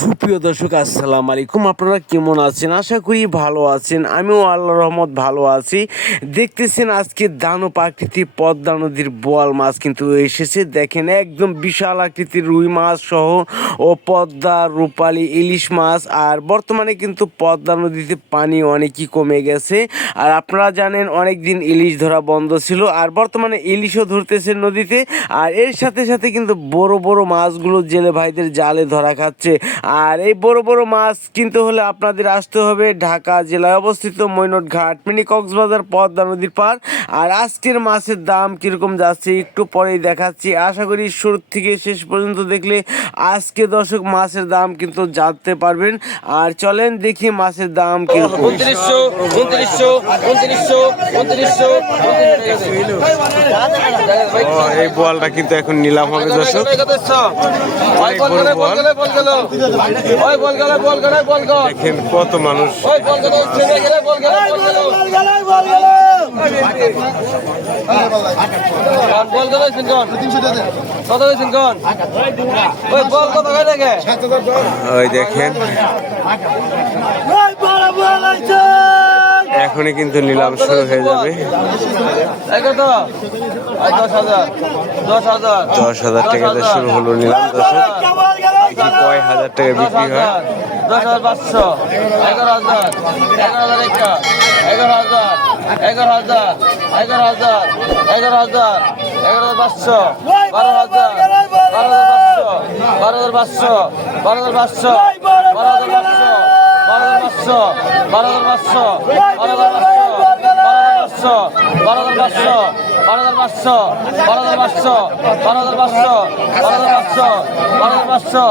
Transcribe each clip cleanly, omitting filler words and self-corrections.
সুপ্রিয় দর্শক আসসালামু আলাইকুম। আপনারা কেমন আছেন? আশা করি ভালো আছেন। আমিও আল্লাহর রহমত ভালো আছি। দেখতেছেন আজকে দানব আকৃতির পদ্মা নদীর বোয়াল মাছ কিন্তু এসেছে। দেখেন একদম বিশাল আকৃতির রুই মাছ সহ ও পদ্মা রূপালী ইলিশ মাছ। আর বর্তমানে কিন্তু পদ্মা নদীতে পানি অনেকই কমে গেছে। আর আপনারা জানেন অনেক দিন ইলিশ ধরা বন্ধ ছিল, আর বর্তমানে ইলিশও ধরতেছে নদীতে। আর এর সাথে সাথে কিন্তু বড় বড় মাছগুলো জেলে ভাইদের জালে ধরা খাচ্ছে। আর এই বড় বড় মাছ কিনতে হলে আপনাদের আসতে হবে ঢাকা জেলায় অবস্থিত মৈনট ঘাট মিনি কক্সবাজার পদ্মা নদীর পার। আর আজকের মাছের দাম কীরকম যাচ্ছে একটু পরেই দেখাচ্ছি। আশা করি শুরু থেকে শেষ পর্যন্ত দেখলে আজকে দর্শক মাছের দাম কিন্তু জানতে পারবেন। আর চলেন দেখি মাছের দাম কীরকম। এই বোয়ালটা কিন্তু এখন নিলাম হবে দর্শক। দেখেন কত মানুষ। ওই দেখেন এখনই কিন্তু নিলাম শুরু হয়ে যাবে। 10,000 টাকাতে শুরু হলো নিলাম দর্শক। কয় হাজার টাকা বিক্রি হয়? 10,500, 11,000, 11,001, 11,000, 11,000, 11,000, 11,000, 11,500, 12,000, 12,500, 12,500, 12,500, 12,500, 12,500, 12,500, 12,500, 12,500, 12,500, 12,500, 12,500,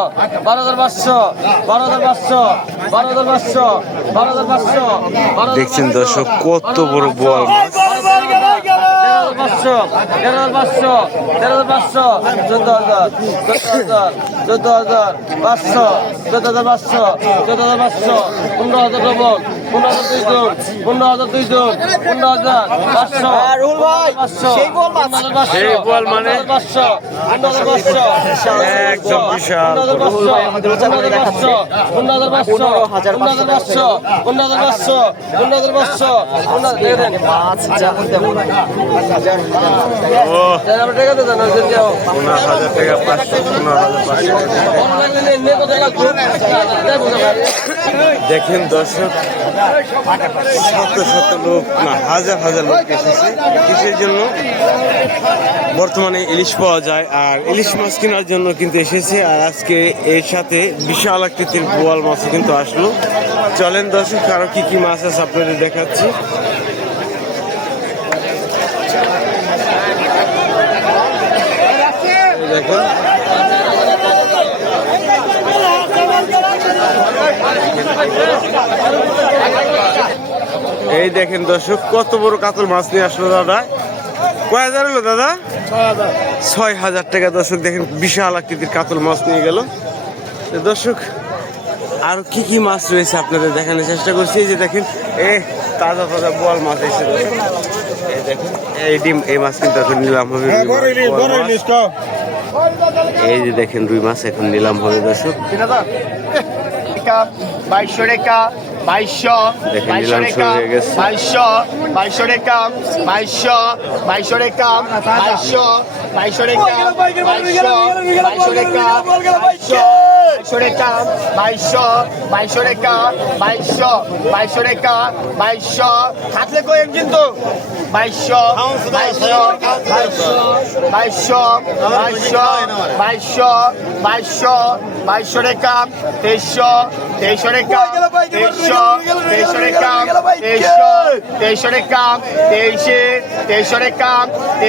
12,500, 12,500, 12,500, 12,500, দেখছেন দর্শক কত বড় বোয়াল মাছ। 13,500, 13,500, 14,000, 14,000, 500, 14,500, 14,500, 15,000 ডবল, 15,000 2 জন, 15,000 500, 500, সেই বোয়াল মানে 500, 500, একদম বিশাল। 15,500, 15,500, 15,500, 15,500, 15,500, 15,000 মাছ যেমন তেমন ও 15,000 টাকা 15,500। দেখেন দর্শক শত শত লোক না হাজার হাজার লোক এসেছে কিসের জন্য? বর্তমানে ইলিশ পাওয়া যায় আর ইলিশ মাছ কেনার জন্য কিন্তু এসেছে। আর আজকে এর সাথে বিশাল আকৃতির বোয়াল মাছও কিন্তু আসলো। চলেন দর্শক আরো কি কি মাছ আছে আপনাদের দেখাচ্ছি। দেখুন এই দেখেন দর্শক কত বড় কাতল মাছ নিয়ে আসলো দাদা। কয় হাজার হলো দাদা? 6,000 টাকা দর্শক। দেখেন বিশাল আকৃতির কাতল মাছ নিয়ে গেল। দর্শক আর কি কি মাছ রয়েছে আপনাদের দেখানোর চেষ্টা করছি। এই যে দেখেন তাজা তাজা বোয়াল মাছ এসে এই দেখেন এই ডিম এই মাছ কিন্তু এখন নিলাম হবে। এই যে দেখেন রুই মাছ এখন নিলাম হবে দর্শক। 2200 টাকা, 2200, 2200 টাকা, 2200, 2200 টাকা, 2200, 2200 টাকা, 2200, 2200 টাকা, 2200, 2200 টাকা, 2200, 2200 টাকা, 2200, 2200 টাকা, 2200, 2200 টাকা, 2200 হাতলে কই কিন্তু 2200, 2200, 2200, 2200, 2200, 2200, 2200 টাকা, 2300, 2300 টাকা, 2300, 2300 টাকা, 2300, 2300 টাকা, 2300, 2300 টাকা,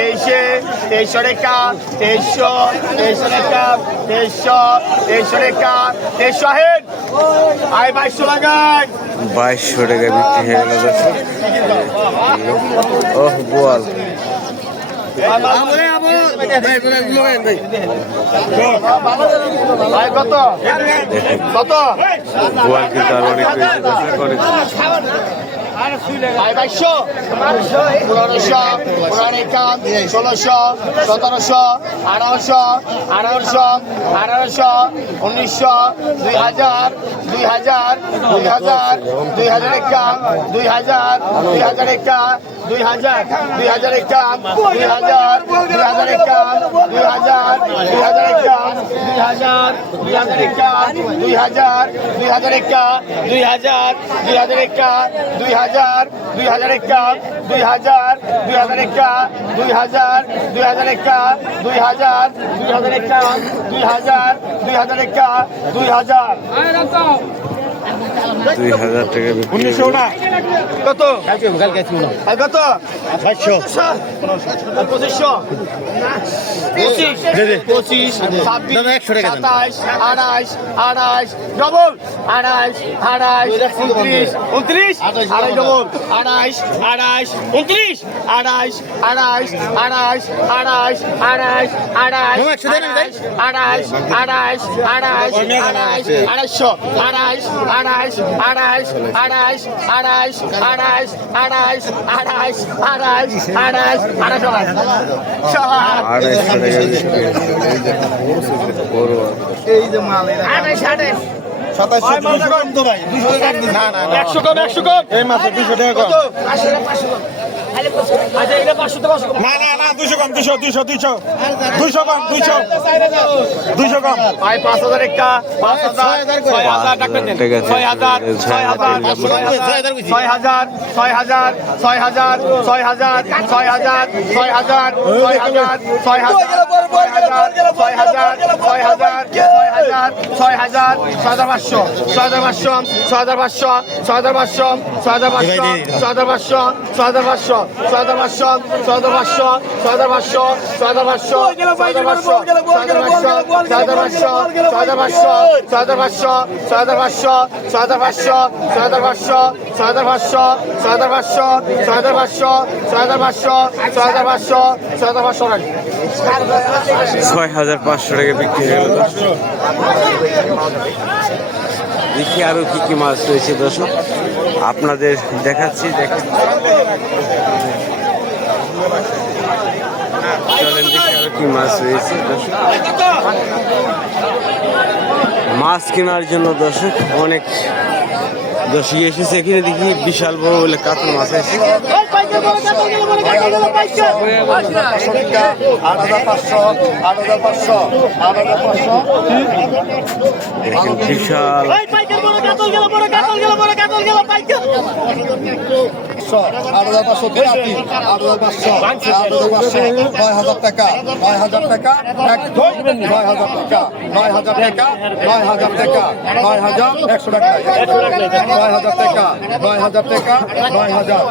2300, 2300 টাকা, 2300, 2300 টাকা, 2300, 2300 টাকা, 2300 হেড আয় 2200 লাগাই 2200 টাকা বিক্রি হয়ে গেল দর্শক। ওহ বোয়াল কত কত বোয়াল কিন্তু আর অনেক ভাই 2200 1500 15 কাম 1600 1700 1800 1800 1800 1900 2000 2000 2000 2000 কাম 2000 2000 কাম 2000 2000 কাম 2000 2000 কাম 2000 2000 কাম 2000 2000 কাম 2000 2000 কাম 2000 2000 কাম 2000 2000 কাম 2000 2000 কাম 2000 2000 কাম 2000 2000 কাম 2000 2000 কাম 2000 2000 টাকা বিক্রি হলো। 1900 না কত আর কত 2200 2500 25 26 27 28 28 ডবল 28 28 29 29 আড়াই ডবল 28 28 29 28 28 28 28 28 28 28 28 28 28 28 28 28 28 28 28 28 28 28 250 টাকা বিক্রি হলো। বড় এই যে মাল 2700 কম তো ভাই 100 কম 100 কম এই মাসে 200 টাকা কম আচ্ছা এটা 500 টাকা না 200 কম 200 200 200 200 কম 200 কম ভাই 5000 একটা 5000 6000 টাকা দেন 6000 6000 6000 6000 6000 6000 6000 6000 টাকা বিক্রি হয়ে গেল। দেখি আরো কি কি মাছ রয়েছে দর্শক, আপনাদের দেখাচ্ছি। দেখেন চলেন দেখি আরো কি মাছ রয়েছে দর্শক। মাছ কেনার জন্য দর্শক অনেক দর্শক এসেছে, এখানে দেখি বিশাল বড় বলে কাতল মাছ আছে। দেখেন বিশাল 9,000 টাকা 9,000 টাকা 9,000 টাকা 9,000 টাকা 9,000 টাকা 9,000 100 টাকা 9,000 টাকা 9,000 টাকা 9,000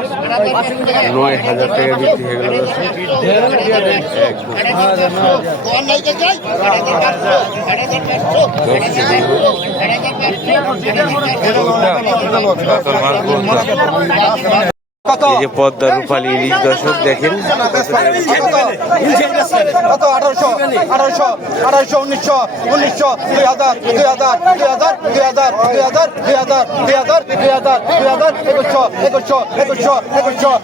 9,000 টাকা বিক্রি হয়ে গেল। এই যে পদ্মা রূপালী ইলিশ দর্শক দেখেন কত 1800 1800 1800 1900 1900 2000 2000 2000 2000 2000 2000 2000 2000 2000 2100 2100 2100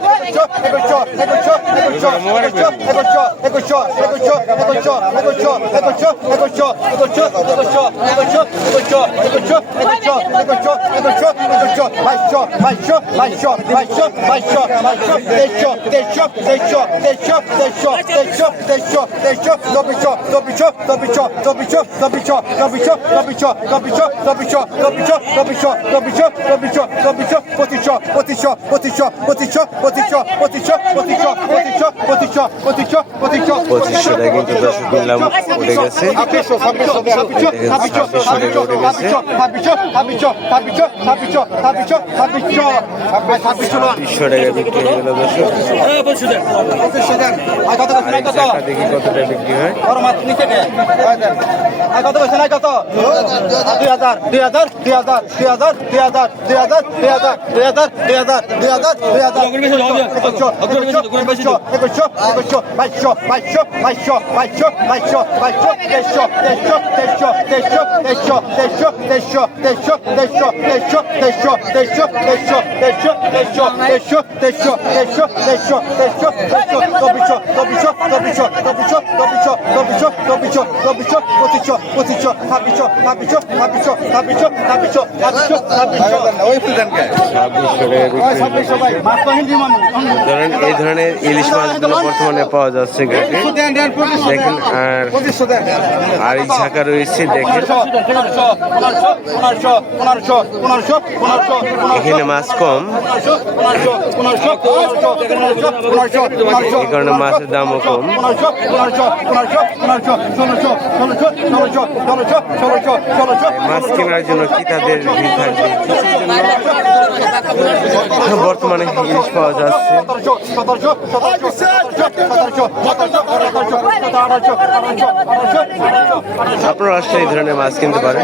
কিন্তু দর্শক কিনলাম উঠে গেছে। 2500 টাকা বিক্রি হয়ে গেল দর্শক। আর এই চাকা দেখি কত টাকা বিক্রি হয়। ধরেন এই ধরনের ইলিশ মাছগুলো বর্তমানে পাওয়া যাচ্ছে ঘাটে দেখেন। আর এই ঝাঁকা রয়েছে দেখেন, এখানে মাছ কম, এই কারণে মাছের দামও কম। মাছ কেনার জন্য ক্রেতাদের ভিড় থাকবে। বর্তমানে ইলিশ পাওয়া যাচ্ছে। আপনারা আসলে এই ধরনের মাছ কিনতে পারেন।